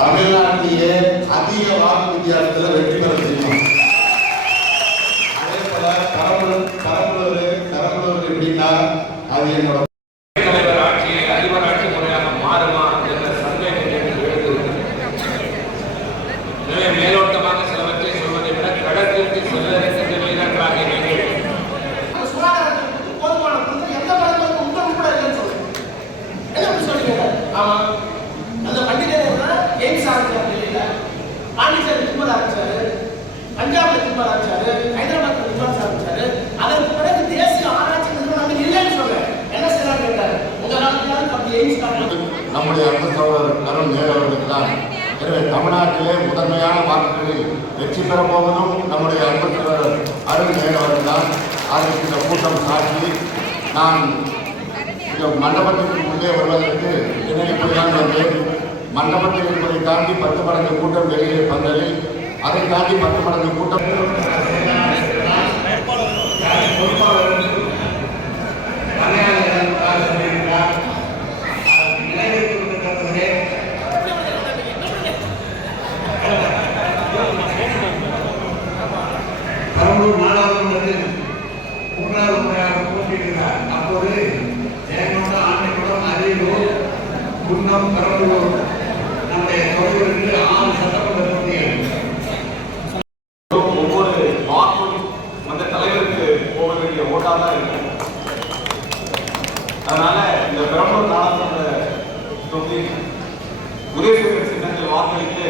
தமிழ்நாட்டிலேயே அதிக வாக்கு வித்தியாசத்தில் வெற்றி பெற முடியும். அதே போல கரம்பலூர் எப்படின்னா அது என்னோட தலைவர் ஆட்சி அதிபர் ஆட்சி முறையாக மாறுமா என்ற சந்தேகம் எனவே மேலோட்டமாக சிலவற்றை சொல்வதை விட கடத்திற்கு செல்ல நன்றாக பாண்டிச்சேரி திமுக ஆரம்பிச்சாரு, பஞ்சாப்ல திமுக ஆரம்பிச்சாரு, ஹைதராபாத்ல திமுக ஆரம்பிச்சாரு. அதற்கு பிறகு தேசிய ஆராய்ச்சி நிறுவனங்கள் இல்லைன்னு சொல்ல என்ன செய்யலாம் கேட்டாரு. உங்க நாட்டுக்கு அப்படி எய்ம்ஸ் நம்முடைய அன்பு சகோதரர் அருண் நேரு அவர்களுக்கு தான். எனவே தமிழ்நாட்டிலே முதன்மையான வாக்குகளில் வெற்றி பெற போவதும் நம்முடைய அன்பு சகோதரர் அருண் நேரு அவர்கள் தான். அதற்கு இந்த கூட்டம் சாட்சி. நான் இந்த மண்டபத்திற்கு உள்ளே வருவதற்கு என்னை தான் வந்தேன். மண்டபத்தில் இருப்பதை தாண்டி 10 மடங்கு கூட்டம் வெளியே பந்தலில், அதை தாண்டி 10 மடங்கு கூட்டம் பெரம்பலூர் நாடாளுமன்றத்தில் 3வது முறையாக போட்டியிடுகிறார். அப்போது ஜெயங்கொண்டம், ஆண்டிக்குளம், அரியலூர், குன்னம், பெரம்பலூர் நம்முடைய தொகுதிகளுக்கு 6 சட்டமன்ற தொகுதிகள். ஒவ்வொரு வாக்கும் அந்த தலைவருக்கு போக வேண்டிய ஓட்டாக தான் இருக்கும். அதனால இந்த பெரம்பலூர் நாடாளுமன்ற தொகுதி உதயசூரியன் சின்னத்தில் வாக்களித்து